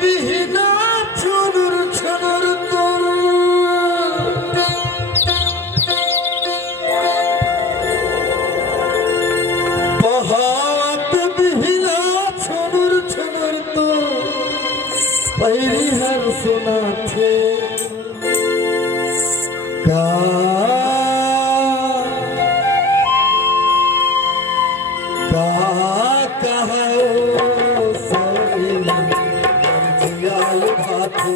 বিহীনা ছুনুর ছনুর তোর পহাত বিহীনা ছনুর ছনুর তোর पैरी हर सुना थे का कहा सही जियाल भाथे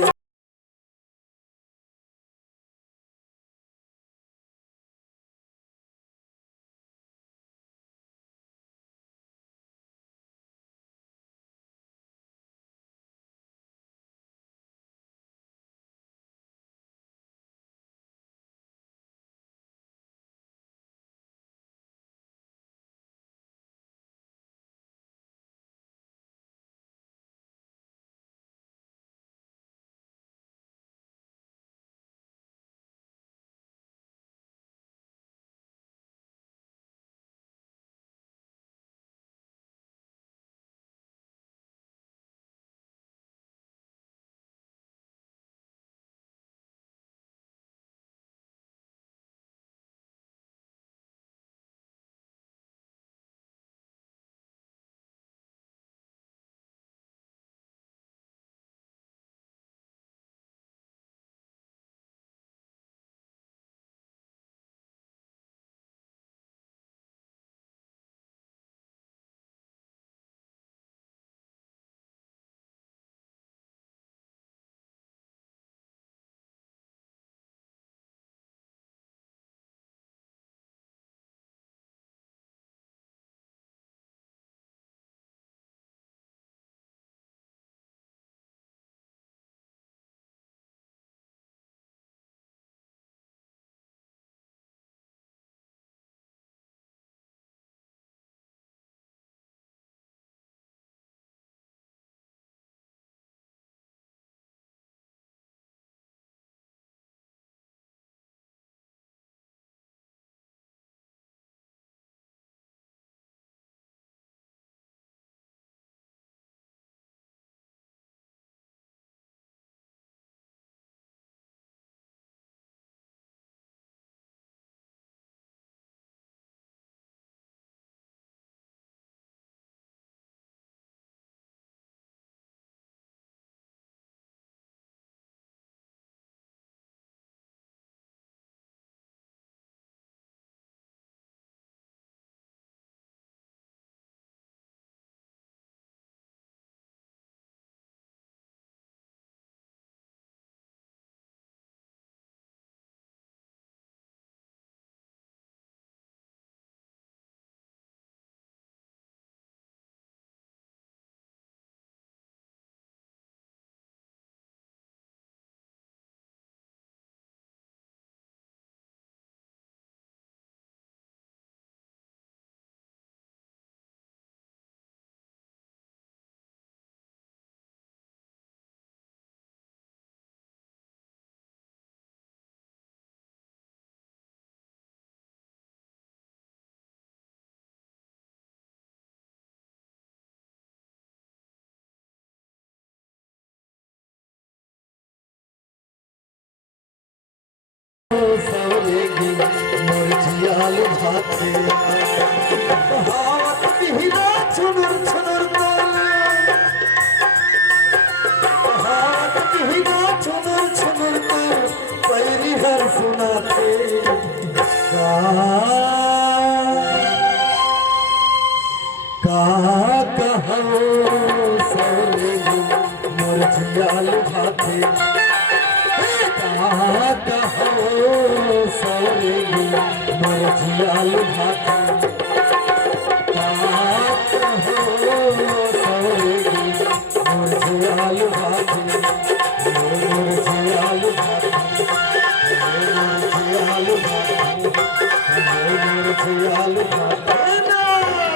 मोर जियाल भाथे हाथ बिहना छुनुर छुनुर हाथ बिहना छुनुर छुनुर पैरी हर सुनाते कहो मोर जियाल भाथे कहो मोर जियाल भाथे कहो मोर जियाल भाथे मोर जियाल भाथे मोर जियाल भाथे मोर जियाल भाथे